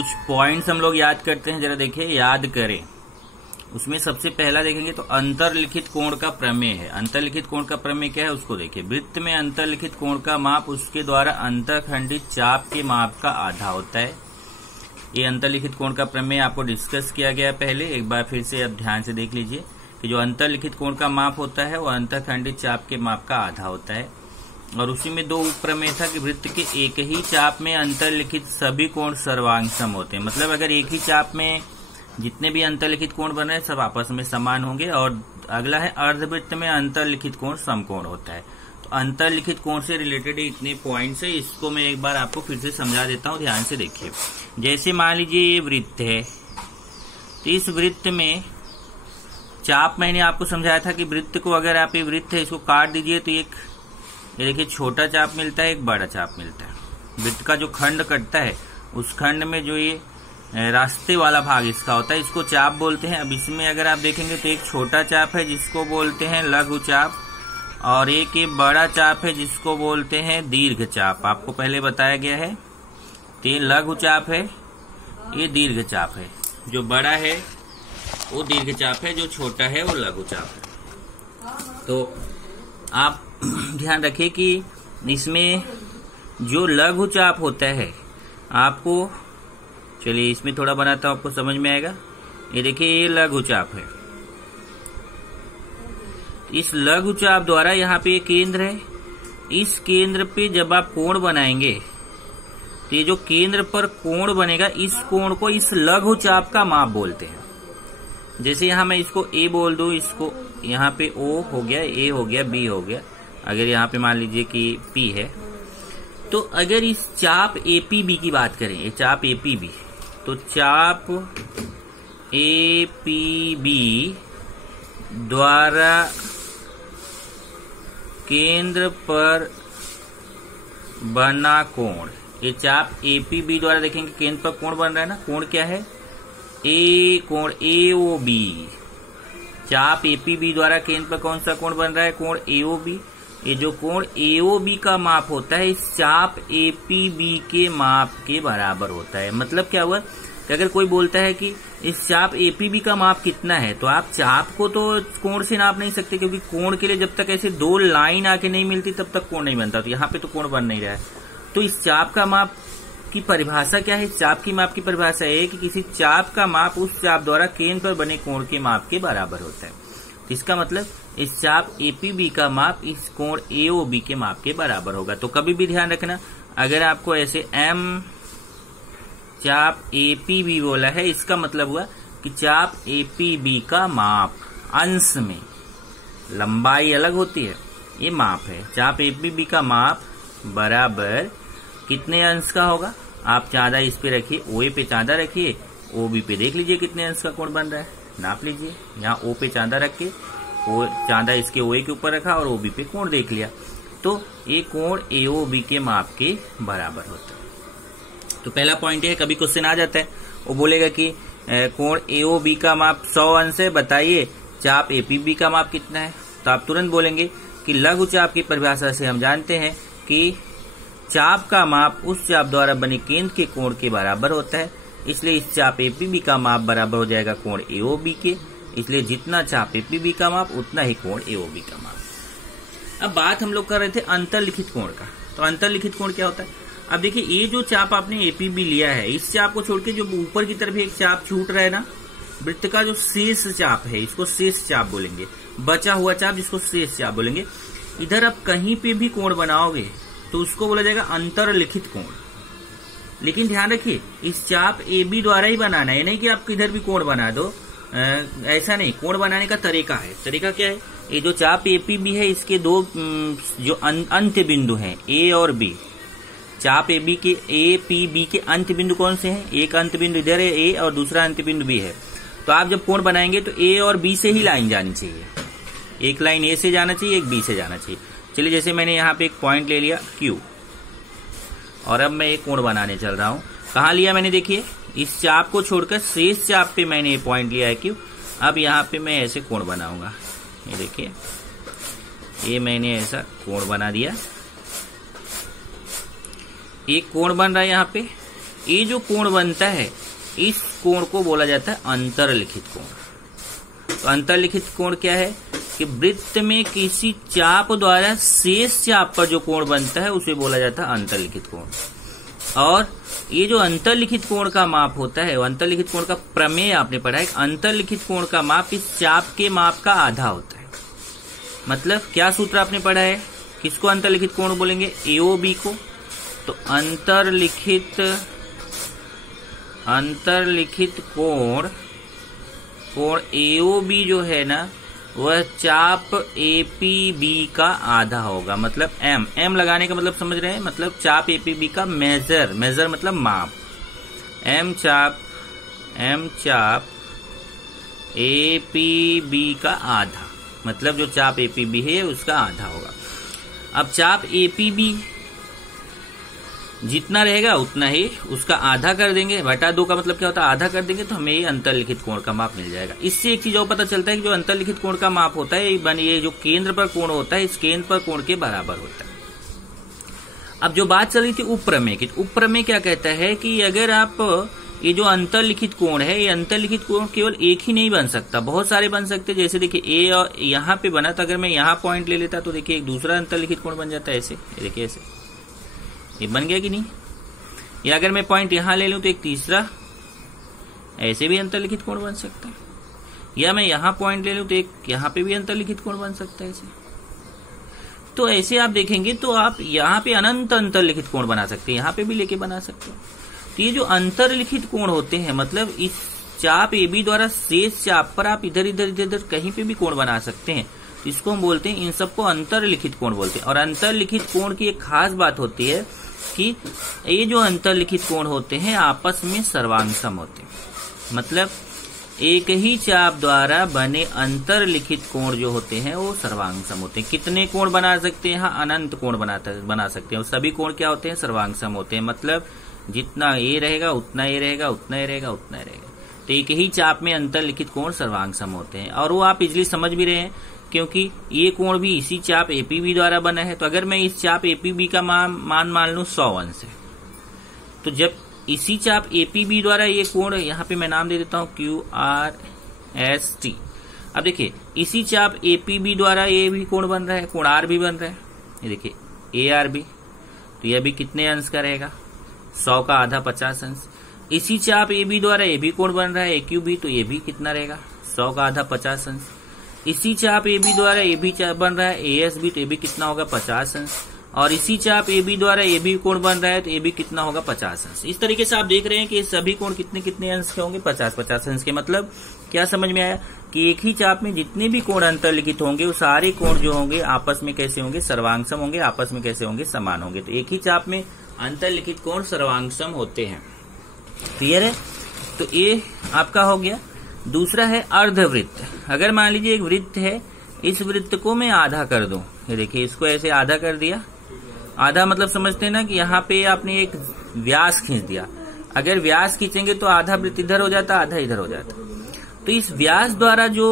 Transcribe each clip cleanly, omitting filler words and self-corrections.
कुछ पॉइंट्स हम लोग याद करते हैं, जरा देखिए, याद करें। उसमें सबसे पहला देखेंगे तो अंतरलिखित कोण का प्रमेय है। अंतरलिखित कोण का प्रमेय क्या है उसको देखिए। वृत्त में अंतरलिखित कोण का माप उसके द्वारा अंतःखंडित चाप के माप का आधा होता है। ये अंतरलिखित कोण का प्रमेय आपको डिस्कस किया गया पहले, एक बार फिर से अब ध्यान से देख लीजिए कि जो अंतरलिखित कोण का माप होता है वो अंतःखंडित चाप के माप का आधा होता है। और उसी में दो उप प्रमेय था कि वृत्त के एक ही चाप में अंतरलिखित सभी कोण सर्वांग सम होते हैं। मतलब अगर एक ही चाप में जितने भी अंतरलिखित कोण बन रहे हैं सब आपस में समान होंगे। और अगला है अर्धवृत्त में अंतरलिखित कोण समकोण होता है। तो अंतरलिखित कोण से रिलेटेड इतने पॉइंट्स है, इसको मैं एक बार आपको फिर से समझा देता हूं, ध्यान से देखिए। जैसे मान लीजिए ये वृत्त है, तो इस वृत्त में चाप मैंने आपको समझाया था कि वृत्त को अगर आप ये वृत्त है इसको काट दीजिए तो एक ये देखिए छोटा चाप मिलता है, एक बड़ा चाप मिलता है। वृत्त का जो खंड कटता है उस खंड में जो ये रास्ते वाला भाग इसका होता है इसको चाप बोलते हैं। अब इसमें अगर आप देखेंगे तो एक छोटा चाप है जिसको बोलते हैं लघु चाप, और एक ये बड़ा चाप है जिसको बोलते हैं दीर्घ चाप। आपको पहले बताया गया है। तो ये लघु चाप है, ये दीर्घ चाप है। जो बड़ा है वो दीर्घ चाप है, जो छोटा है वो लघु चाप है। तो आप ध्यान रखिए कि इसमें जो लघु चाप होता है आपको, चलिए इसमें थोड़ा बनाता हूं आपको समझ में आएगा। ये देखिए ये लघु चाप है। इस लघु चाप द्वारा यहाँ पे ये केंद्र है, इस केंद्र पे जब आप कोण बनाएंगे तो ये जो केंद्र पर कोण बनेगा इस कोण को इस लघु चाप का माप बोलते हैं। जैसे यहाँ मैं इसको ए बोल दूं, इसको यहाँ पे ओ हो गया, ए हो गया, बी हो गया। अगर यहाँ पे मान लीजिए कि पी है, तो अगर इस चाप एपीबी की बात करें, ये चाप एपीबी, तो चाप एपीबी द्वारा केंद्र पर बना कोण, ये चाप एपीबी द्वारा देखेंगे केंद्र पर कोण बन रहा है ना। कोण क्या है? ए कोण एओबी। चाप एपीबी द्वारा केंद्र पर कौन सा कोण बन रहा है? कोण एओबी। ये जो कोण एओबी का माप होता है इस चाप एपीबी के माप के बराबर होता है। मतलब क्या हुआ कि अगर कोई बोलता है कि इस चाप एपीबी का माप कितना है, तो आप चाप को तो कोण से नाप नहीं सकते, क्योंकि कोण के लिए जब तक ऐसे दो लाइन आके नहीं मिलती तब तक कोण नहीं बनता। तो यहाँ पे तो कोण बन नहीं रहा है। तो इस चाप का माप की परिभाषा क्या है? चाप की माप की परिभाषा है कि किसी चाप का माप उस चाप द्वारा केंद्र पर बने कोण के माप के बराबर होता है। इसका मतलब इस चाप एपीबी का माप इस कोण एओबी के माप के बराबर होगा। तो कभी भी ध्यान रखना, अगर आपको ऐसे एम चाप एपीबी बोला है, इसका मतलब हुआ कि चाप एपीबी का माप अंश में, लंबाई अलग होती है, ये माप है। चाप एपीबी का माप बराबर कितने अंश का होगा? आप चांदा इस पे रखिए, ओए पे चांदा रखिए, ओबी पे देख लीजिए कितने अंश का कोण बन रहा है, नाप लीजिए। यहाँ ओ पे चांदा रख के ओ चांदा इसके ओए के ऊपर रखा और ओबी पे कोण देख लिया, तो ये कोण एओबी के माप के बराबर होता है। तो पहला पॉइंट है, कभी क्वेश्चन आ जाता है, वो बोलेगा कि कोण एओबी का माप 100 अंश है, बताइए चाप एपीबी का माप कितना है? तो आप तुरंत बोलेंगे कि लघु चाप की परिभाषा से हम जानते हैं कि चाप का माप उस चाप द्वारा बने केंद्र के कोण के बराबर होता है, इसलिए इस चाप एपीबी का माप बराबर हो जाएगा कोण एओबी के। इसलिए जितना चाप एपीबी का माप उतना ही कोण एओबी का माप। अब बात हम लोग कर रहे थे अंतरलिखित कोण का। तो अंतरलिखित कोण क्या होता है? अब देखिए, ये जो चाप आपने एपीबी लिया है, इस चाप को छोड़ के जो ऊपर की तरफ एक चाप छूट रहा है ना, वृत्त का जो शेष चाप है इसको शेष चाप बोलेंगे, बचा हुआ चाप जिसको शेष चाप बोलेंगे। इधर आप कहीं पे भी कोण बनाओगे तो उसको बोला जाएगा अंतरलिखित कोण। लेकिन ध्यान रखिए, इस चाप एबी द्वारा ही बनाना है, ये नहीं कि आप किधर भी कोण बना दो, ऐसा नहीं। कोण बनाने का तरीका है। तरीका क्या है? ये जो चाप एपीबी है इसके दो जो अंत्य बिंदु हैं ए और बी, चाप एबी के एपीबी के अंत्य बिंदु कौन से हैं? एक अंत्य बिंदु इधर है ए और दूसरा अंत्य बिंदु बी है। तो आप जब कोण बनाएंगे तो ए और बी से ही लाइन जानी चाहिए, एक लाइन ए से जाना चाहिए, एक बी से जाना चाहिए। चलिए, जैसे मैंने यहाँ पे एक पॉइंट ले लिया Q, और अब मैं एक कोण बनाने चल रहा हूँ। कहाँ लिया मैंने? देखिए, इस चाप को छोड़कर शेष चाप पे मैंने ये पॉइंट लिया है Q। अब यहाँ पे मैं ऐसे कोण बनाऊंगा, ये देखिए, ये मैंने ऐसा कोण बना दिया। एक कोण बन रहा है यहाँ पे, ये जो कोण बनता है इस कोण को बोला जाता है अंतरलिखित कोण। तो अंतरलिखित कोण क्या है कि वृत्त में किसी चाप द्वारा शेष चाप पर जो कोण बनता है उसे बोला जाता है अंतरलिखित कोण। और ये जो अंतरलिखित कोण का माप होता है, अंतरलिखित कोण का प्रमेय आपने पढ़ा है। अंतरलिखित कोण का माप इस चाप के माप का आधा होता है। मतलब क्या सूत्र आपने पढ़ा है, किसको अंतरलिखित कोण बोलेंगे, एओबी को। तो अंतरलिखित कोण एओबी जो है ना वह चाप एपीबी का आधा होगा। मतलब एम लगाने का मतलब समझ रहे हैं, मतलब चाप एपीबी का मेजर मतलब माप। एम चाप एपीबी का आधा, मतलब जो चाप एपीबी है उसका आधा होगा। अब चाप एपीबी जितना रहेगा उतना ही उसका आधा कर देंगे, बटा 2 का मतलब क्या होता है, आधा कर देंगे, तो हमें ये अंतरलिखित कोण का माप मिल जाएगा। इससे एक चीज और पता चलता है कि जो अंतरलिखित कोण का माप होता है ये जो केंद्र पर कोण होता है इस केंद्र पर कोण के बराबर होता है। अब जो बात चल रही थी उपप्रमेय की, उपप्रमेय क्या कहता है कि अगर आप ये जो अंतरलिखित कोण है, ये अंतरलिखित कोण केवल एक ही नहीं बन सकता, बहुत सारे बन सकते। जैसे देखिए ए और यहाँ पे बना, तो अगर मैं यहाँ पॉइंट ले लेता तो देखिए एक दूसरा अंतरलिखित कोण बन जाता है ऐसे, देखिए ऐसे, ये बन गया कि नहीं। या अगर मैं पॉइंट यहां ले लूं तो एक तीसरा ऐसे भी अंतरलिखित कोण बन सकता है। या मैं यहां पॉइंट ले लूं तो एक यहां पे भी अंतरलिखित कोण बन सकता है ऐसे। तो ऐसे आप देखेंगे तो आप यहां पे अनंत अंतरलिखित कोण बना सकते हैं, यहां पे भी लेके बना सकते हो। तो ये जो अंतरलिखित कोण होते हैं, मतलब इस चाप एबी द्वारा शेष चाप पर आप इधर इधर कहीं पे भी कोण बना सकते हैं। तो इसको हम बोलते हैं, इन सबको अंतरलिखित कोण बोलते हैं। और अंतरलिखित कोण की एक खास बात होती है कि ये जो अंतरलिखित कोण होते हैं आपस में सर्वांगसम होते हैं। मतलब एक ही चाप द्वारा बने अंतरलिखित कोण जो होते हैं वो सर्वांगसम होते हैं। कितने कोण बना सकते हैं, यहाँ अनंत कोण बना सकते हैं। और सभी कोण क्या होते हैं, सर्वांगसम होते हैं। मतलब जितना ये रहेगा उतना ये रहेगा, उतना ये रहेगा, उतना ये रहेगा। तो एक ही चाप में अंतरलिखित कोण सर्वांगसम होते हैं। और वो आप इजिली समझ भी रहे हैं क्योंकि ये कोण भी इसी चाप एपीबी द्वारा बना है। तो अगर मैं इस चाप एपीबी का मान लूं 100 अंश है, तो जब इसी चाप एपीबी द्वारा ये कोण, यहाँ पे मैं नाम दे देता हूं QRST। अब देखिए इसी चाप एपीबी द्वारा ये भी कोण बन रहा है, कोण आर भी बन रहा है। ये देखिए ARB, तो यह भी कितने अंश का रहेगा, 100 का आधा 50 अंश। इसी चाप एबी द्वारा ये भी कोण बन रहा है AQB, तो ये भी कितना रहेगा, 100 का आधा 50 अंश। इसी चाप एबी द्वारा ये भी बन रहा है ASB, तो ये भी कितना होगा 50 अंश। और इसी चाप एबी द्वारा ये भी कोण बन रहा है तो ये भी कितना होगा 50 अंश। इस तरीके से आप देख रहे हैं कि ये सभी कोण कितने कितने अंश के होंगे, 50-50 अंश के। मतलब क्या समझ में आया कि एक ही चाप में जितने भी कोण अंतरलिखित होंगे वो सारे कोण जो होंगे आपस में कैसे होंगे, सर्वांगसम होंगे, आपस में कैसे होंगे, समान होंगे। तो एक ही चाप में अंतरलिखित कोण सर्वांगसम होते हैं। क्लियर है। तो ये आपका हो गया। दूसरा है अर्धवृत्त। अगर मान लीजिए एक वृत्त है, इस वृत्त को मैं आधा कर दूं, ये देखिए इसको ऐसे आधा कर दिया। आधा मतलब समझते हैं ना कि यहाँ पे आपने एक व्यास खींच दिया। अगर व्यास खींचेंगे तो आधा वृत्त इधर हो जाता, आधा इधर हो जाता। तो इस व्यास द्वारा जो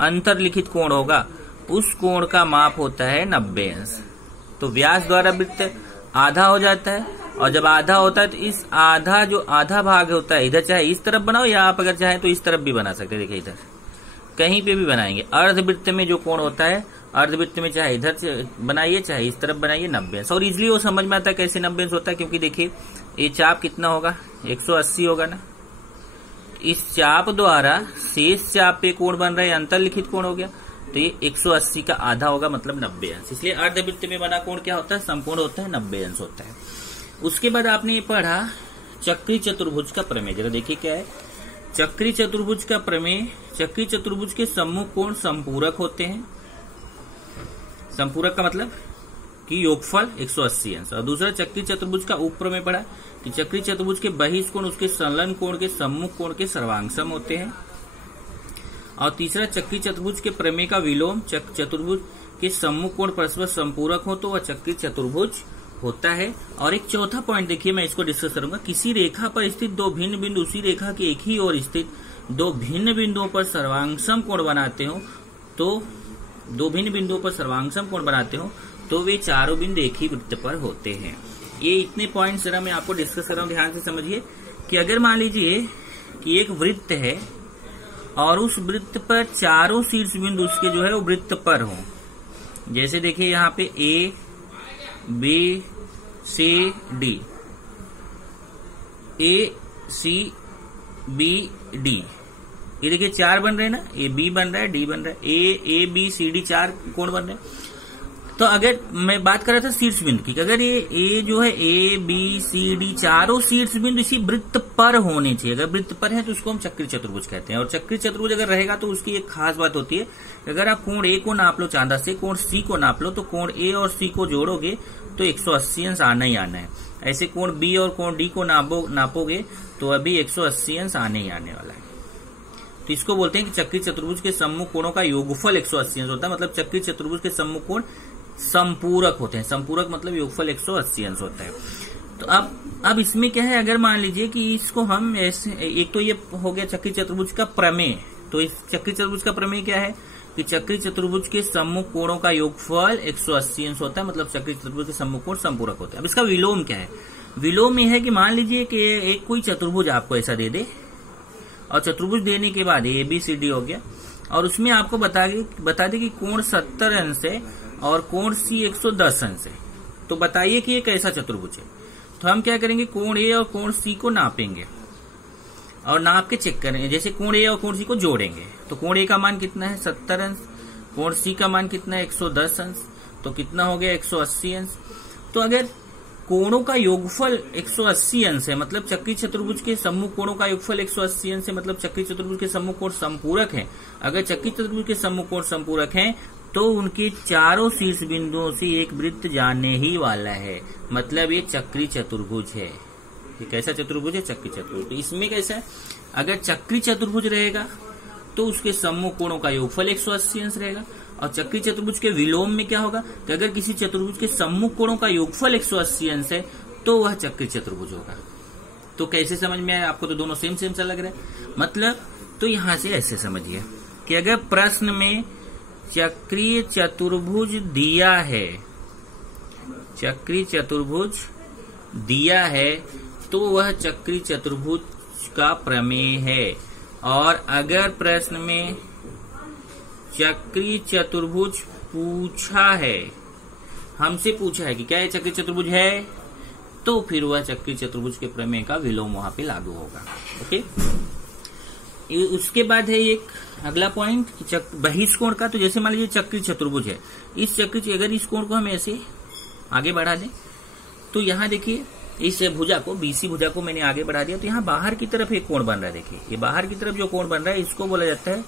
अंतरलिखित कोण होगा उस कोण का माप होता है 90 अंश। तो व्यास द्वारा वृत्त आधा हो जाता है, और जब आधा होता है तो इस आधा जो आधा भाग होता है, इधर चाहे इस तरफ बनाओ या आप अगर चाहें तो इस तरफ भी बना सकते हैं। देखिए इधर कहीं पे भी बनाएंगे। अर्धवृत्त में जो कोण होता है, अर्धवृत्त में चाहे इधर बनाइए चाहे इस तरफ बनाइए, 90 अंश। और इजिली वो समझ में आता है कैसे 90 अंश होता है, क्योंकि देखिए ये चाप कितना होगा, 180 होगा ना। इस चाप द्वारा शेष चाप पे कोण बन रहा है, अंतरलिखित कोण हो गया, तो ये 180 का आधा होगा, मतलब 90 अंश। इसलिए अर्धवृत्त में बना कोण क्या होता है, संपूर्ण होता है, 90 अंश होता है। उसके बाद आपने ये पढ़ा चक्री चतुर्भुज का प्रमेय। जरा देखिए क्या है चक्री चतुर्भुज का प्रमेय। चक्री चतुर्भुज के सम्मुख कोण संपूरक होते हैं। संपूरक का मतलब कि योगफल 180 अंश। और दूसरा चक्री चतुर्भुज का उपप्रमेय पढ़ा कि चक्री चतुर्भुज के बहिष्ठ कोण उसके संलग्न कोण के सम्मुख कोण के सर्वांगसम होते हैं। और तीसरा चक्री चतुर्भुज के प्रमेय का विलोम चतुर्भुज के सम्मुख कोण परस्पर संपूरक हो तो वह चक्री चतुर्भुज होता है। और एक चौथा पॉइंट देखिए, मैं इसको डिस्कस करूंगा। किसी रेखा पर स्थित दो भिन्न बिंदु उसी रेखा के एक ही ओर स्थित दो भिन्न बिंदुओं पर सर्वांगसम कोण बनाते हो, तो दो भिन्न बिंदुओं पर सर्वांगसम कोण बनाते हो तो वे चारों बिंदु एक ही वृत्त पर होते हैं। ये इतने पॉइंट्स जरा मैं आपको डिस्कस कर रहा हूं, ध्यान से समझिए कि अगर मान लीजिए कि एक वृत्त है और उस वृत्त पर चारों शीर्ष बिंदु उसके जो है वो वृत्त पर हो। जैसे देखिए यहाँ पे A B C D, A C B D, ये देखिए 4 बन रहे हैं ना, ए बी बन रहा है, डी बन रहा है, ए बी सी डी 4 कोण बन रहे हैं। तो अगर मैं बात कर रहा था शीर्ष बिंदु की, अगर ये ए जो है ए बी सी डी चारों शीर्ष बिंदु इसी वृत्त पर होने चाहिए। अगर वृत्त पर है तो उसको हम चक्री चतुर्भुज कहते हैं। और चक्री चतुर्भुज अगर रहेगा तो उसकी एक खास बात होती है, अगर आप कोण ए को नाप लो चांदा से, कोण सी को नाप लो, तो कोण ए और सी को जोड़ोगे तो 180 अंश आना ही आना है। ऐसे कोण बी और कोण डी को नापोगे तो अभी 180 अंश आने ही आने वाला है। तो इसको बोलते हैं कि चक्री चतुर्भुज के सम्मुख कोणों का योगफल 180 अंश होता है। मतलब चक्री चतुर्भुज के सम्मुख कोण संपूरक होते हैं। संपूरक मतलब योगफल 180 अंश होता है। तो अब इसमें क्या है, अगर मान लीजिए कि इसको हम ऐसे, एक तो ये हो गया चक्री चतुर्भुज का प्रमेय। तो इस चक्री चतुर्भुज का प्रमेय क्या है कि चक्री चतुर्भुज के सम्मुख कोणों का योगफल 180 अंश होता है। मतलब चक्री चतुर्भुज के सम्मुख कोण संपूरक होते हैं। अब इसका विलोम क्या है? विलोम यह है कि मान लीजिए कि एक कोई चतुर्भुज आपको ऐसा दे दे, और चतुर्भुज देने के बाद ए बी सी डी हो गया, और उसमें आपको बता दे कि कोण 70 अंश है और कोण सी 110 अंश है। तो बताइए कि ये कैसा चतुर्भुज है। तो हम क्या करेंगे, कोण ए और कोण सी को नापेंगे और नाप के चेक करेंगे। जैसे कोण ए और कोण सी को जोड़ेंगे तो कोण ए का मान कितना है 70 अंश, कोण सी का मान कितना है 110 अंश, तो कितना हो गया 180 अंश। तो अगर कोणों का योगफल 180 अंश है, मतलब चक्री चतुर्भुज के सम्मुख कोणों का योगफल 180 अंश है, मतलब चक्री चतुर्भुज के सम्मुख कोण संपूरक है। अगर चक्री चतुर्भुज के सम्मुख कोण संपूरक हैं तो उनके चारों शीर्ष बिंदुओं से एक वृत्त जाने ही वाला है। मतलब ये चक्री चतुर्भुज है। ये कैसा चतुर्भुज है? चक्री चतुर्भुज। इसमें कैसा है, अगर चक्री चतुर्भुज रहेगा तो उसके सम्मुख कोणों का योगफल 180 अंश रहेगा। और चक्री चतुर्भुज के विलोम में क्या होगा कि अगर किसी चतुर्भुज के सम्मुख कोणों का योगफल 180 अंश है तो वह चक्री चतुर्भुज होगा। तो कैसे समझ में आया आपको? तो दोनों सेम सा लग रहा है। मतलब तो यहां से ऐसे समझिए कि अगर प्रश्न में चक्रीय चतुर्भुज दिया है, चक्री चतुर्भुज दिया है तो वह चक्री चतुर्भुज का प्रमेय है। और अगर प्रश्न में चक्री चतुर्भुज पूछा है, हमसे पूछा है कि क्या ये चक्री चतुर्भुज है, तो फिर वह चक्री चतुर्भुज के प्रमेय का विलोम वहां पे लागू होगा। ओके, उसके बाद है एक अगला पॉइंट बहिष्कोण का। तो जैसे मान लीजिए चक्री चतुर्भुज है, इस चक्री अगर इस कोण को हम ऐसे आगे बढ़ा दें तो यहाँ देखिए इस भुजा को, बीसी भुजा को मैंने आगे बढ़ा दिया, तो यहाँ बाहर की तरफ एक कोण बन रहा है। देखिए ये बाहर की तरफ जो कोण बन रहा है इसको बोला जाता है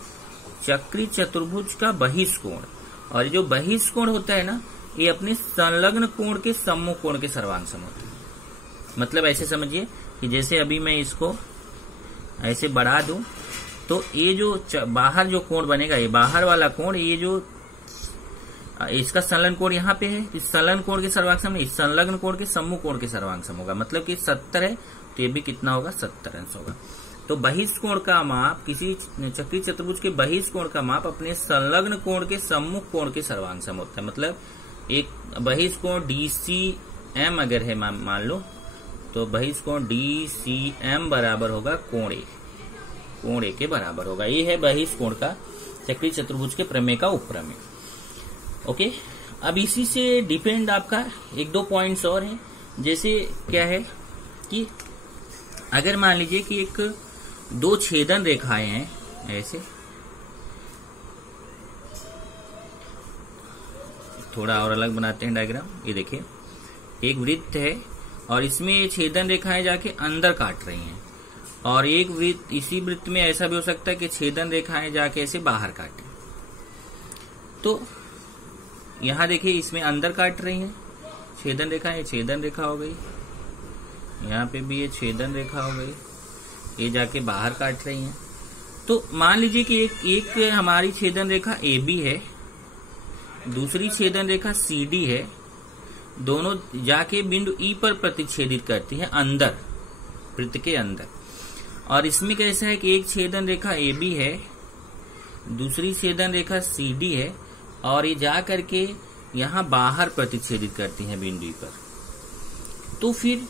चक्री चतुर्भुज का बहिष्कोण। और जो बहिष्कोण होता है ना, ये अपने संलग्न कोण के सम्मुख कोण के सर्वांग सम होता है। मतलब ऐसे समझिए कि जैसे अभी मैं इसको ऐसे बढ़ा दूं तो ये जो बाहर जो कोण बनेगा, ये बाहर वाला कोण, ये जो इसका संलग्न कोण यहाँ पे है, इस संलग्न कोण के सर्वांग सम, इस संलग्न कोण के सम्मुख कोण के सर्वांग सम होगा। मतलब कि 70 है तो ये भी कितना होगा 70 अंश होगा। तो बहिष्कोण का माप, किसी चक्री चतुर्भुज के बहिष्कोण का माप अपने संलग्न कोण के सम्मुख कोण के सर्वांग सम होता है। मतलब एक बहिष्कोण DCM अगर है मान लो, तो बहिष्कोण DCM बराबर होगा कोण ए के बराबर होगा। ये है बहिष्कोण का चक्री चतुर्भुज के प्रमेय का उपप्रमेय। ओके, अब इसी से डिपेंड आपका एक दो पॉइंट्स और हैं। जैसे क्या है कि अगर मान लीजिए कि एक दो छेदन रेखाएं हैं, ऐसे थोड़ा और अलग बनाते हैं डायग्राम। ये देखिए एक वृत्त है और इसमें ये छेदन रेखाएं जाके अंदर काट रही हैं, और एक वृत्त, इसी वृत्त में ऐसा भी हो सकता है कि छेदन रेखाएं जाके ऐसे बाहर काटे। तो यहां देखिए इसमें अंदर काट रही हैं छेदन रेखा, ये छेदन रेखा हो गई, यहाँ पे भी ये छेदन रेखा हो गई, ये जाके बाहर काट रही हैं। तो मान लीजिए कि एक हमारी छेदन रेखा AB है, दूसरी छेदन रेखा CD है, दोनों जाके बिंदु E पर प्रतिच्छेदित करती है अंदर, वृत्त के अंदर। और इसमें कैसा है कि एक छेदन रेखा AB है, दूसरी छेदन रेखा CD है, और ये जा करके यहाँ बाहर प्रतिच्छेदित करती हैं बिंदु पर। तो फिर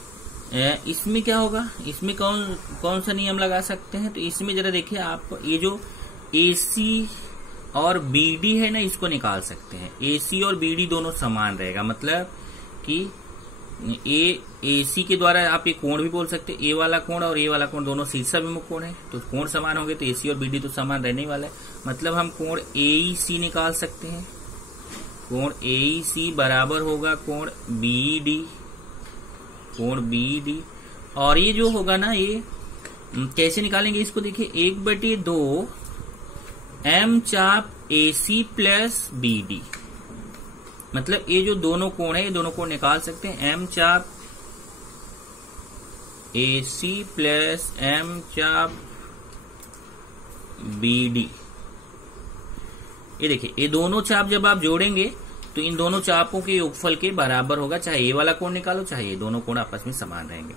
इसमें क्या होगा, इसमें कौन सा नियम लगा सकते हैं? तो इसमें जरा देखिए आप, ये जो AC और BD है ना, इसको निकाल सकते हैं। AC और BD दोनों समान रहेगा, मतलब कि AC के द्वारा आप ये कोण भी बोल सकते हैं, A वाला कोण और A वाला कोण दोनों शीर्षाभिमुख कोण है, तो कोण समान होंगे, तो AC और BD तो समान रहने वाला है। मतलब हम कोण AEC निकाल सकते हैं। कोण AEC बराबर होगा कोण BD, कोण BD। और ये जो होगा ना, ये कैसे निकालेंगे इसको? देखिए 1/2 M चाप AC प्लस BD, मतलब ये जो दोनों कोण है, ये दोनों कोण निकाल सकते हैं। M चाप AC प्लस M चाप BD। ये देखिए, ये दोनों चाप जब आप जोड़ेंगे तो इन दोनों चापों के योगफल के बराबर होगा, चाहे ये वाला कोण निकालो चाहे ये दोनों कोण आपस में समान रहेंगे।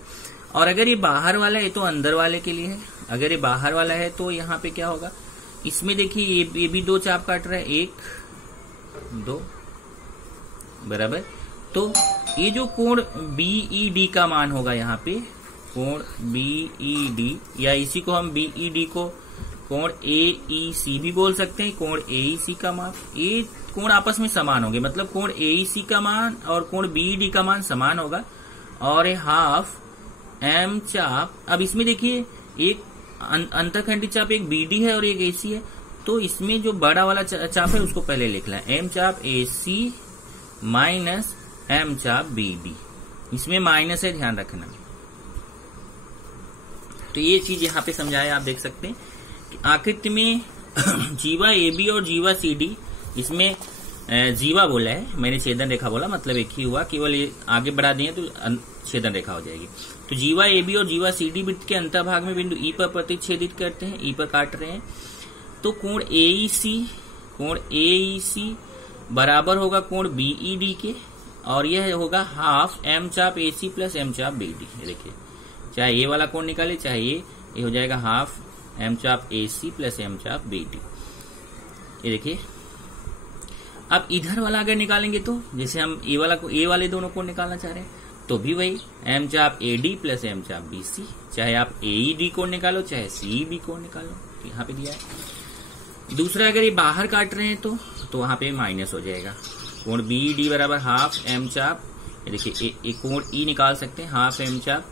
और अगर ये बाहर वाला है तो अंदर वाले के लिए है, अगर ये बाहर वाला है तो यहाँ पे क्या होगा, इसमें देखिए ये भी दो चाप काट रहा है, 1 2 बराबर। तो ये जो कोण BED का मान होगा यहाँ पे, कोण BED, या इसी को हम BED को कोण AEC भी बोल सकते हैं, कोण AEC का मान, ये कोण आपस में समान होंगे, मतलब कोण AEC का मान और कोण BED का मान समान होगा। और ये हाफ M चाप, अब इसमें देखिए एक अंतःखंडी चाप एक BD है और एक AC है, तो इसमें जो बड़ा वाला चाप है उसको पहले लिखना है, M चाप AC माइनस M चाप BD, इसमें माइनस है, ध्यान रखना। तो ये चीज यहाँ पे समझाया, आप देख सकते हैं कि आकृति में जीवा AB और जीवा CD, इसमें जीवा बोला है, मैंने छेदन रेखा बोला, मतलब एक ही हुआ, केवल ये आगे बढ़ा दिए तो छेदन रेखा हो जाएगी। तो जीवा AB और जीवा CD वृत्त के अंतःभाग में बिंदु E पर प्रतिच्छेदित करते हैं, E पर काट रहे हैं। तो कोण AEC बराबर होगा कोण BED के, और यह होगा हाफ M चाप AC प्लस M चाप BD। ये देखिए, चाहे ये वाला कोण निकाले चाहे ये हो जाएगा हाफ M चाप AC प्लस M चाप BD। ये देखिए, अब इधर वाला अगर निकालेंगे तो जैसे हम ए वाले दोनों कोण निकालना चाह रहे हैं, तो भी वही M चाप AD प्लस M चाप BC, चाहे आप AED कोण निकालो चाहे CEB कोण निकालो, यहाँ पे दिया है। दूसरा, अगर ये बाहर काट रहे हैं तो वहां पे माइनस हो जाएगा, कोण BED बराबर हाफ M चाप, ये देखिए एक कोण E निकाल सकते हैं, हाफ M चाप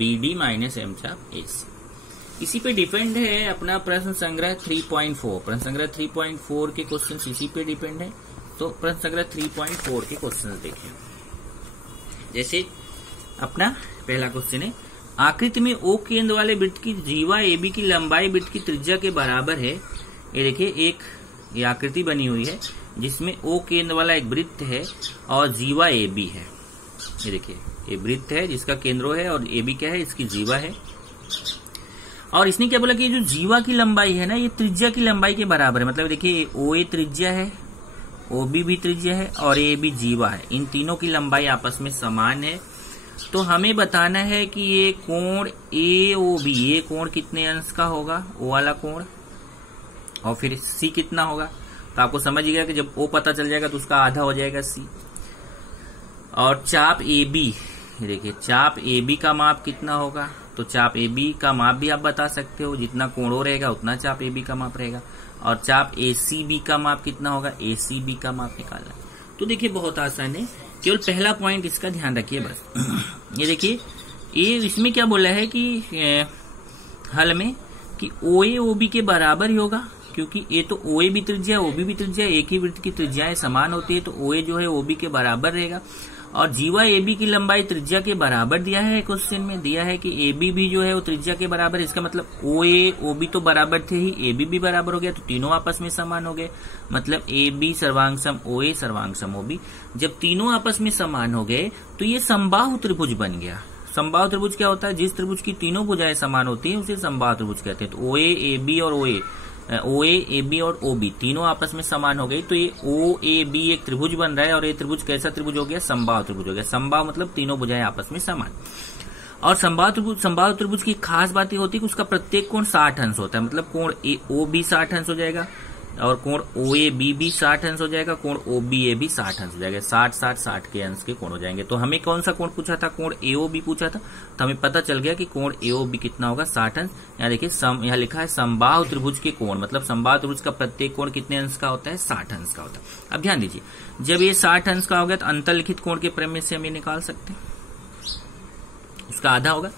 BD माइनस M चाप AC। इसी पे डिपेंड है अपना प्रश्न संग्रह 3.4, प्रश्न संग्रह 3.4 के क्वेश्चन इसी पे डिपेंड है। तो प्रश्न संग्रह 3.4 के क्वेश्चन देखें, जैसे अपना पहला क्वेश्चन है, आकृति में O केंद्र वाले वृत्त की जीवा AB की लंबाई वृत्त की त्रिज्या के बराबर है। ये देखिए, एक ये आकृति बनी हुई है जिसमें O केंद्र वाला एक वृत्त है और जीवा AB है। ये देखिए, ये वृत्त है जिसका केंद्र है और AB क्या है, इसकी जीवा है। और इसने क्या बोला कि जो जीवा की लंबाई है ना, ये त्रिज्या की लंबाई के बराबर है, मतलब देखिए OA त्रिज्या है, OB भी त्रिज्या है और AB जीवा है, इन तीनों की लंबाई आपस में समान है। तो हमें बताना है कि ये कोण AOB, ये कोण कितने अंश का होगा, O वाला कोण, और फिर C कितना होगा। तो आपको समझ गया कि जब O पता चल जाएगा तो उसका आधा हो जाएगा C। और चाप AB, देखिए चाप AB का माप कितना होगा, तो चाप AB का माप भी आप बता सकते हो, जितना कोण O रहेगा उतना चाप AB का माप रहेगा। और चाप ACB का माप कितना होगा, ACB का माप निकालना। तो देखिए बहुत आसान है, केवल पहला पॉइंट इसका ध्यान रखिए बस। ये देखिए, ये इसमें क्या बोला है कि हल में कि OA OB के बराबर ही होगा, क्योंकि ये तो OA भी त्रिज्या है OB भी त्रिज्या है, एक ही वृत्त की त्रिज्याएं समान होती है, तो OA जो है OB के बराबर रहेगा। और जीवा AB की लंबाई त्रिज्या के बराबर दिया है, क्वेश्चन में दिया है कि AB भी जो है वो त्रिज्या के बराबर है, इसका मतलब OA OB तो बराबर थे ही, AB भी बराबर हो गया, तो तीनों आपस में समान हो गए, मतलब AB सर्वांगसम OA सर्वांगसम OB। जब तीनों आपस में समान हो गए तो ये समबाहु त्रिभुज बन गया। समबाहु त्रिभुज क्या होता है, जिस त्रिभुज की तीनों भुजाएं समान होती है उसे समबाहु त्रिभुज कहते हैं। तो OA AB और OA AB और OB तीनों आपस में समान हो गई, तो ये OAB एक त्रिभुज बन रहा है, और ये त्रिभुज कैसा त्रिभुज हो गया, समबाहु त्रिभुज हो गया। समबाहु मतलब तीनों भुजाएं आपस में समान। और समबाहु त्रिभुज की खास बात ये होती है कि उसका प्रत्येक कोण 60 अंश होता है, मतलब कोण O भी 60 अंश हो जाएगा, और कोण ओ ए बी भी 60 अंश हो जाएगा, कोण ओ बी ए भी 60 अंश हो जाएगा। 60 के अंश के कोण हो जाएंगे। तो हमें कौन सा कोण पूछा था? कोण एओ बी पूछा था। तो हमें पता चल गया कि कोण एओ बी कितना होगा? 60 अंश। यहाँ देखिए यहाँ लिखा है समबाहु त्रिभुज के कोण, मतलब समबाहु त्रिभुज का प्रत्येक कोण कितने अंश का होता है? 60 अंश का होता है। अब ध्यान दीजिए, जब ये 60 अंश का हो गया तो अंतरलिखित कोण के प्रमेय से हम ये निकाल सकते हैं, उसका आधा होगा।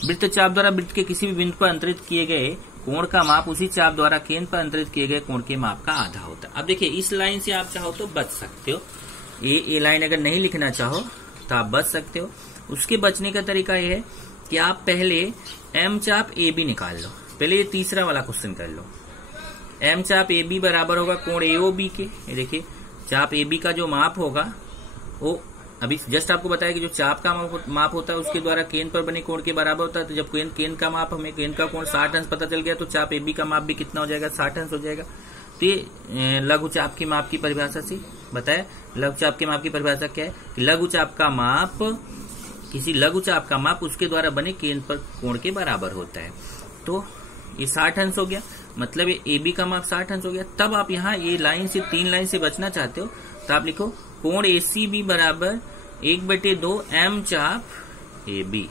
वृत्त चाप द्वारा वृत्त के किसी भी बिंदु पर अंतरित किए गए कोण का माप उसी चाप द्वारा केंद्र पर अंतरित किए गए कोण के माप का आधा होता है। अब देखिए इस लाइन से आप चाहो तो बच सकते हो, ये लाइन अगर नहीं लिखना चाहो तो आप बच सकते हो। उसके बचने का तरीका ये है कि आप पहले एम चाप ए बी निकाल लो। पहले ये तीसरा वाला क्वेश्चन कर लो। एम चाप ए बी बराबर होगा कोण एओ बी के। ये चाप ए बी का जो माप होगा वो अभी जस्ट आपको बताया कि जो चाप का माप होता है उसके द्वारा केंद्र पर बने कोण के बराबर होता है। तो जब केंद्र का माप हमें केंद्र का कोण 60 अंश पता चल गया तो चाप ए बी का माप भी कितना हो जाएगा? 60 अंश हो जाएगा। तो ये लघु चाप के माप की परिभाषा से बताया। लघु चाप के माप की परिभाषा क्या है कि लघु चाप का माप, किसी लघु चाप का माप उसके द्वारा बने केंद्र पर कोण के बराबर होता है। तो ये 60 अंश हो गया, मतलब ये ए बी का माप 60 अंश हो गया। तब आप यहाँ ये लाइन से 3 लाइन से बचना चाहते हो तो आप लिखो कोण ए सी बी बराबर 1/2 एम चाप ए बी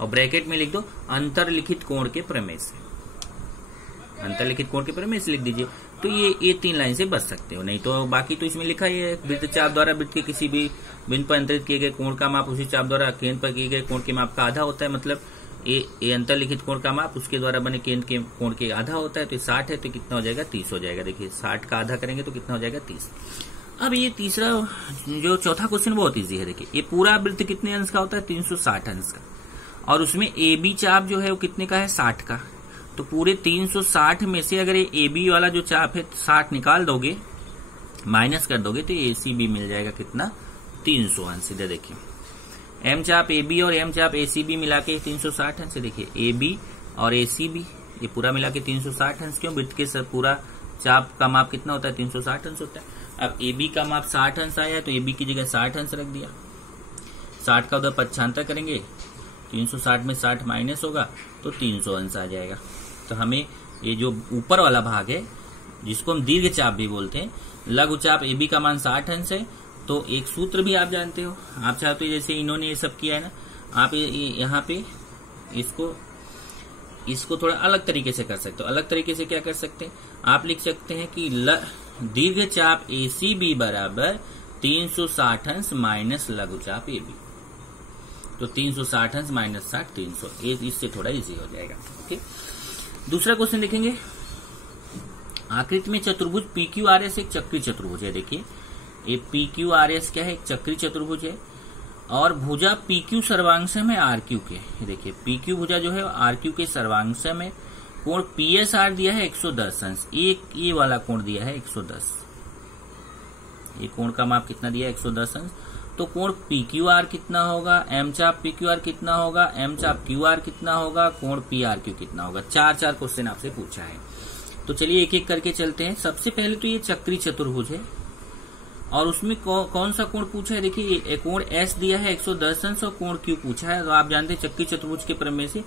और ब्रैकेट में लिख दो अंतरलिखित कोण के प्रमेय से। अंतरलिखित कोण के प्रमेय से लिख दीजिए। तो ये 3 लाइन से बच सकते हो। नहीं तो बाकी तो इसमें लिखा ही है, वृत्त चाप द्वारा वृत्त के किसी भी बिंदु पर अंतरित किए गए कोण का माप उसी चाप द्वारा केंद्र पर किए गए कोण के माप का आधा होता है। मतलब ये अंतरलिखित कोण का माप उसके द्वारा बने केंद्र के कोण के आधा होता है। तो 60 है तो कितना हो जाएगा? 30 हो जाएगा। देखिए 60 का आधा करेंगे तो कितना हो जाएगा? 30। अब ये तीसरा जो चौथा क्वेश्चन बहुत इजी है। देखिए ये पूरा वृत्त कितने अंश का होता है? 360 अंश का। और उसमें ए बी चाप जो है वो कितने का है? 60 का। तो पूरे 360 में से अगर ये ए बी वाला जो चाप है 60 निकाल दोगे, माइनस कर दोगे तो ए सी बी मिल जाएगा कितना? 300 अंश। सीधे देखिए एम चाप ए बी और एम चाप ए सी बी मिला के 360 अंश। देखिए ए बी और ए सी बी ये पूरा मिला के 360 अंश। क्यों? वृत्त के सर पूरा चाप का माप कितना होता है? 360 अंश होता है। अब ए बी का माप 60 अंश आया तो ए बी की जगह 60 अंश रख दिया। 60 का उधर 95 करेंगे, 360 में 60 माइनस होगा तो 300 अंश आ जाएगा। तो हमें ये जो ऊपर वाला भाग है जिसको हम दीर्घ चाप भी बोलते हैं, लघु चाप ए बी का मान 60 अंश है। तो एक सूत्र भी आप जानते हो, आप चाहते हो जैसे इन्होंने ये सब किया है ना, आप यहाँ पे इसको थोड़ा अलग तरीके से कर सकते हो। अलग तरीके से क्या कर सकते हैं? आप लिख सकते हैं कि दीर्घ चाप ए सी बी बराबर 360 अंश माइनस लघु चाप ए बी। तो 360 अंश माइनस 60 300, इससे थोड़ा इजी हो जाएगा। ओके, दूसरा क्वेश्चन देखेंगे। आकृति में चतुर्भुज पी क्यू आर एस एक चक्रीय चतुर्भुज है। देखिए ये पी क्यू आर एस क्या है? एक चक्रीय चतुर्भुज है और भुजा पी क्यू सर्वांगसम है आर क्यू के। देखिए पी क्यू भुजा जो है आर क्यू के सर्वांगसम है। कोण पी एस आर दिया है 110 अंश। ये वाला कोण दिया है 110। ये कोण का माप कितना दिया है? 110 अंश। तो कोण पी क्यू आर कितना होगा? एम चाप पी क्यू आर कितना होगा? एम चाप क्यू आर कितना होगा? कोण पी आर क्यू कितना होगा? 4 क्वेश्चन आपसे पूछा है। तो चलिए एक एक करके चलते हैं। सबसे पहले तो ये चक्रीय चतुर्भुज है और उसमें कौन सा कोण पूछा है? देखिए कोण एस दिया है 110 अंश और कोण क्यू पूछा है। तो आप जानते हैं चक्रीय चतुर्भुज के प्रमेय से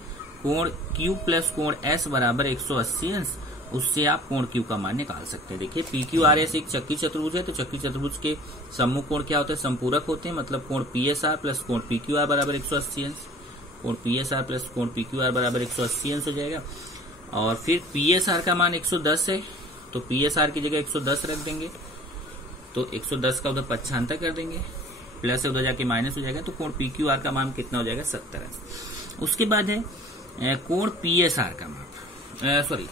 कोण क्यू प्लस कोण एस बराबर 180 अंश। उससे आप कोण क्यू का मान निकाल सकते हैं। देखिए पी क्यू आर एस एक चक्रीय चतुर्भुज है। तो चक्रीय चतुर्भुज के सम्मुख कोण क्या होते हैं? संपूरक होते हैं। मतलब कोण पी एस आर प्लस कोण पी क्यू आर बराबर 180 अंश। कोण पी एस आर प्लस कोण पी क्यू आर बराबर 180 अंश हो जाएगा। और फिर पी एस आर का मान 110 है तो पी एस आर की जगह 110 रख देंगे। तो 110 का उधर 95 कर देंगे, प्लस से उधर जाके माइनस हो जाएगा। तो कोण पी क्यू आर का मान कितना हो जाएगा? 70 अंश। उसके बाद है कोण पी एस आर का माप,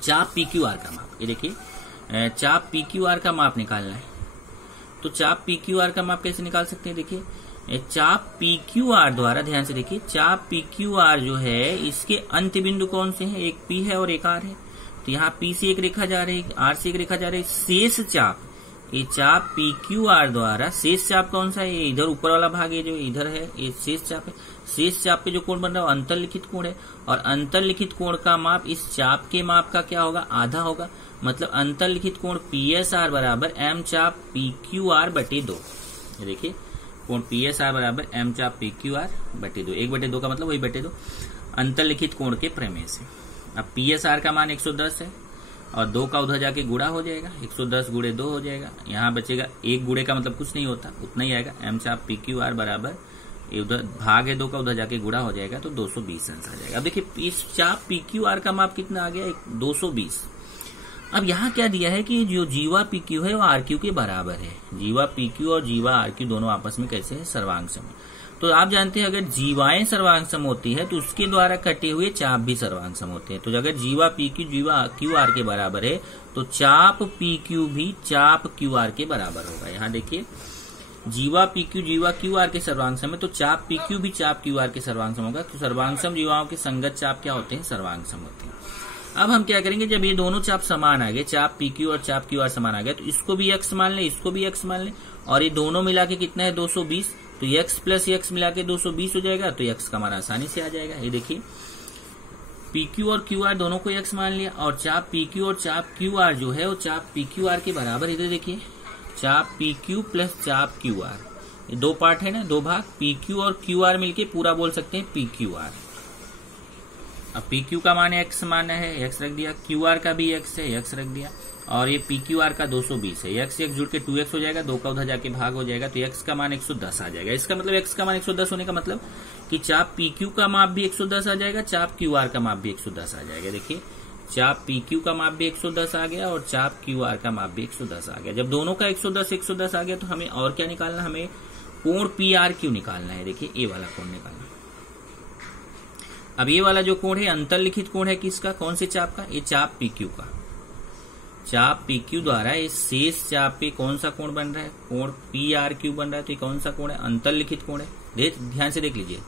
चाप पी क्यू आर का माप। ये देखिए चाप पी क्यू आर का माप निकालना है। तो चाप पी क्यू आर का माप कैसे निकाल सकते हैं? देखिए चाप पी क्यू आर द्वारा, ध्यान से देखिए, चाप पी क्यू आर जो है इसके अंत्य बिंदु कौन से हैं? एक पी है और एक आर है। तो यहाँ पी से एक रेखा जा रही है, आर से एक रेखा जा रही है। शेष चाप, ये चाप पी क्यू आर द्वारा शेष चाप कौन सा है? ये इधर ऊपर वाला भाग, ये जो इधर है ये शेष चाप है। शेष चाप पे जो कोण बन रहा है अंतरलिखित कोण है और अंतरलिखित कोण का माप इस चाप के माप का क्या होगा? आधा होगा। मतलब अंतरलिखित कोण पी एस आर बराबर एम चाप पी क्यू आर बटे 2। देखिए कोण पी एस आर बराबर एम चाप पी क्यू आर बटे 2। 1/2 का मतलब वही बटे 2 अंतरलिखित कोण के प्रमेय से। अब पी एस आर का मान 110 है और 2 का उधर जाके गुणा हो जाएगा, 110 गुणे 2 हो जाएगा। यहाँ बचेगा 1 गुणे का मतलब कुछ नहीं होता, उतना ही आएगा। m चाप PQR बराबर उधर भाग है 2 का, उधर जाके गुणा हो जाएगा तो 220 आंसर आ जाएगा। अब देखिए इस चाप PQR का माप कितना आ गया, 220। अब यहाँ क्या दिया है कि जो जीवा PQ है वो RQ के बराबर है। जीवा PQ और जीवा RQ दोनों आपस में कैसे है, सर्वांग सम। तो आप जानते हैं अगर जीवाएं सर्वांग सम होती है तो उसके द्वारा कटे हुए चाप भी सर्वांग सम होते हैं। तो अगर जीवा PQ जीवा QR के बराबर है तो चाप PQ भी चाप QR के बराबर होगा। यहाँ देखिए जीवा PQ जीवा QR के सर्वांग सम है तो चाप PQ भी चाप QR के सर्वांग सम होगा। तो सर्वांग सम जीवाओं के संगत चाप क्या होते हैं, सर्वांग सम होते हैं। अब हम क्या करेंगे, जब ये दोनों चाप समान आ गए, चाप PQ और चाप QR समान आ गए, तो इसको भी x मान लें, इसको भी x मान लें, और ये दोनों मिला के कितना है 220, तो x प्लस x मिला के 220 हो जाएगा। तो x का मान आसानी से आ जाएगा। ये देखिए PQ और QR दोनों को x मान लिया, और चाप PQ और चाप QR जो है वो चाप PQR के बराबर। इधर देखिए चाप PQ प्लस चाप QR, ये दो पार्ट है ना, दो भाग, PQ और QR मिलके पूरा बोल सकते हैं PQR। अब PQ का मान x माना है, x रख दिया, QR का भी x है, x रख दिया, और ये PQR का 220 है, x जुड़ के 2x हो जाएगा, 2 का उधर जाके भाग हो जाएगा, तो x का मान 110 आ जाएगा। इसका मतलब x का मान 110 होने का मतलब कि चाप PQ का माप भी 110 आ जाएगा, चाप QR का माप भी 110 आ जाएगा। देखिए चाप PQ का माप भी 110 आ गया और चाप QR का माप भी 110 आ गया। जब दोनों का 110 आ गया तो हमें और क्या निकालना, हमें कोण PRQ निकालना है। देखिए ये वाला कोण निकालना। अब ये वाला जो कोण है अंतरलिखित कोण है किसका, कौन से चाप का, ये चाप PQ का। चाप PQ द्वारा इस शेष चाप पे कौन सा कोण बन रहा है, कोण PRQ बन रहा है। तो ये कौन सा कोण है, अंतरलिखित कोण है। ध्यान से देख लीजिए,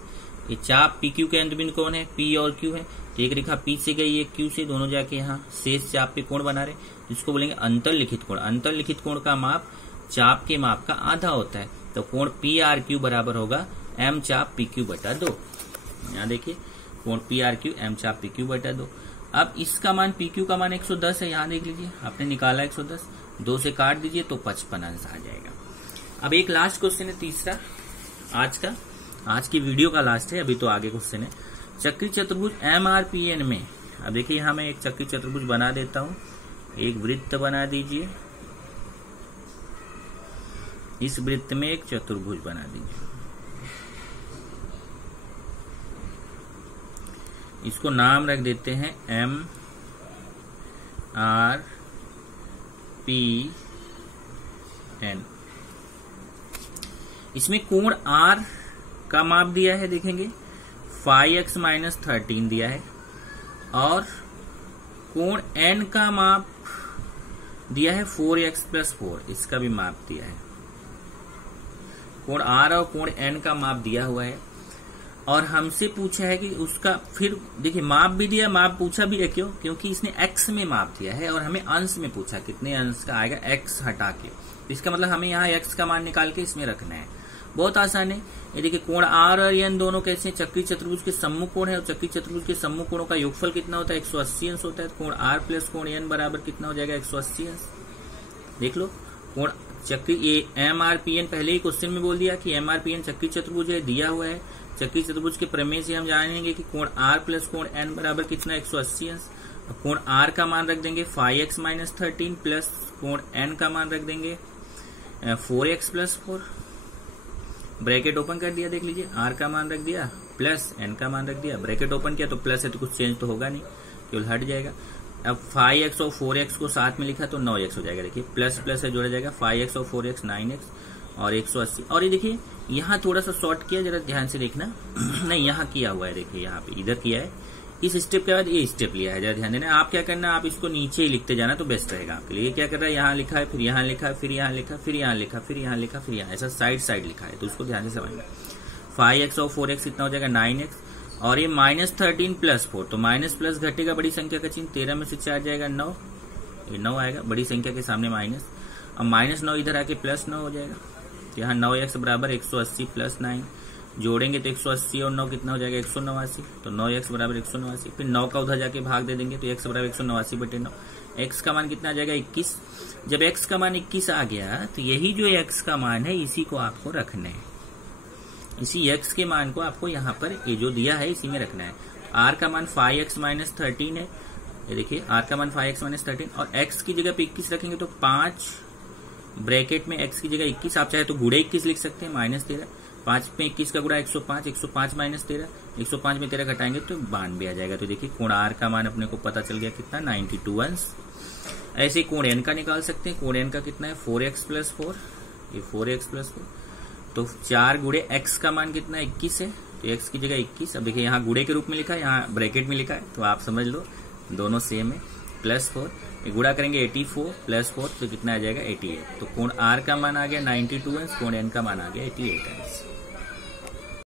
ये चाप PQ के अंत बिंदु कौन है, P और Q है। तो एक रेखा P से गई है Q से, दोनों जाके यहाँ शेष चाप पे कोण बना रहे, जिसको बोलेंगे अंतरलिखित कोण। अंतरलिखित कोण का माप चाप के माप का आधा होता है, तो कोण PRQ बराबर होगा m चाप PQ बटा 2। यहाँ देखिए कोण PRQ m चाप PQ बटा 2। अब इसका मान PQ का मान 110 है, यहाँ देख लीजिए आपने निकाला 110, 2 से काट दीजिए तो 55 आंसर आ जाएगा। अब एक लास्ट क्वेश्चन है तीसरा आज की वीडियो का लास्ट है, अभी तो आगे क्वेश्चन है। चक्री चतुर्भुज MRPN में, अब देखिए यहाँ मैं एक चक्री चतुर्भुज बना देता हूँ, एक वृत्त बना दीजिए, इस वृत्त में एक चतुर्भुज बना दीजिए, इसको नाम रख देते हैं MRPN। इसमें कोण R का माप दिया है, देखेंगे 5x माइनस 13 दिया है, और कोण N का माप दिया है 4x प्लस 4, इसका भी माप दिया है। कोण R और कोण N का माप दिया हुआ है, और हमसे पूछा है कि उसका, फिर देखिए माप भी दिया, माप पूछा भी है, क्यों, क्योंकि इसने x में माप दिया है और हमें अंश में पूछा कितने अंश का आएगा x हटा के। तो इसका मतलब हमें यहाँ x का मान निकाल के इसमें रखना है। बहुत आसान है। ये देखिए कोण R और N दोनों कैसे हैं, चक्री चतुर्भुज के सम्मुख कोण है, और चक्री चतुर्भुज के सम्मुख कोणों का योगफल कितना होता है, 180 अंश होता है। कोण R प्लस कोण N बराबर कितना हो जाएगा, 180 अंश। देख लो कोण चक्री, ये MRPN पहले ही क्वेश्चन में बोल दिया कि MRPN चक्री चतुर्भुज है, दिया हुआ है। चक्री चतुर्भुज के प्रमेय से हम जानेंगे कि कोण R प्लस कोण N बराबर कितना, 180 अंश। कोण R का मान रख देंगे 5x माइनस 13 प्लस कोण N का मान रख देंगे 4x प्लस 4। ब्रैकेट ओपन कर दिया, देख लीजिए R का मान रख दिया प्लस N का मान रख दिया, ब्रैकेट ओपन किया तो प्लस है तो कुछ चेंज तो होगा नहीं, केवल हट जाएगा। अब 5x और 4x को साथ में लिखा तो 9x हो जाएगा। देखिए प्लस प्लस है जोड़ा जाएगा, 5x और 4x 9x और 180। और ये देखिए यहाँ थोड़ा सा शॉर्ट किया, जरा ध्यान से देखना नहीं यहाँ किया हुआ है, देखिए यहाँ पे इधर किया है, इस स्टेप के बाद ये स्टेप लिया है, जरा ध्यान देना। आप क्या करना, आप इसको नीचे ही लिखते जाना तो बेस्ट रहेगा आपके लिए। क्या कर रहा है, यहाँ लिखा है, फिर यहाँ लिखा है, फिर यहाँ लिखा, फिर यहाँ लिखा, फिर यहाँ लिखा, फिर यहाँ, ऐसा साइड साइड लिखा है, तो उसको ध्यान से समझना। 5x और 4x कितना हो जाएगा, 9x, और ये माइनस 13 प्लस 4, तो माइनस प्लस घटेगा, बड़ी संख्या का चिन्ह, 13 में से 4 जाएगा 9, ये 9 आएगा, बड़ी संख्या के सामने माइनस, अब माइनस 9 इधर आके प्लस 9 हो जाएगा। यहाँ 9x बराबर 180 प्लस 9, जोड़ेंगे तो 180 और 9 कितना हो जाएगा, 189, तो 9x बराबर 189। फिर 9 का उधर जाके भाग दे देंगे तो x बराबर 189 बटे 9। x का मान कितना आ जाएगा, 21। जब x का मान 21 आ गया तो यही जो x का मान है इसी को आपको रखना है, इसी x के मान को आपको यहाँ पर ये जो दिया है इसी में रखना है। r का मान 5x माइनस 13 है, ये देखिए आर का मान 5x माइनस 13 और x की जगह पे 21 रखेंगे तो 5 ब्रैकेट में x की जगह 21, आप चाहे तो गुड़े 21 लिख सकते हैं, माइनस 13, 5 में 21 का गुड़ा 105, 105 माइनस 13, 105 में 13 घटाएंगे तो 92 आ जाएगा। तो देखिए कोण आर का मान अपने को पता चल गया कितना 92 अंश। ऐसे ही कोण एन का निकाल सकते हैं। कोण एन का कितना है 4x प्लस 4, ये 4x प्लस 4, तो 4 गुड़े x का मान कितना है 21 है, तो x की जगह 21। अब देखिए यहाँ गुड़े के रूप में लिखा है, यहाँ ब्रैकेट में लिखा है, तो आप समझ लो दोनों सेम है। प्लस 4 गुड़ा करेंगे 84 प्लस 4 तो कितना आ जाएगा 88। तो कोण आर का मान आ गया 92 अंश, कोण एन का मान आ गया 88 अंश।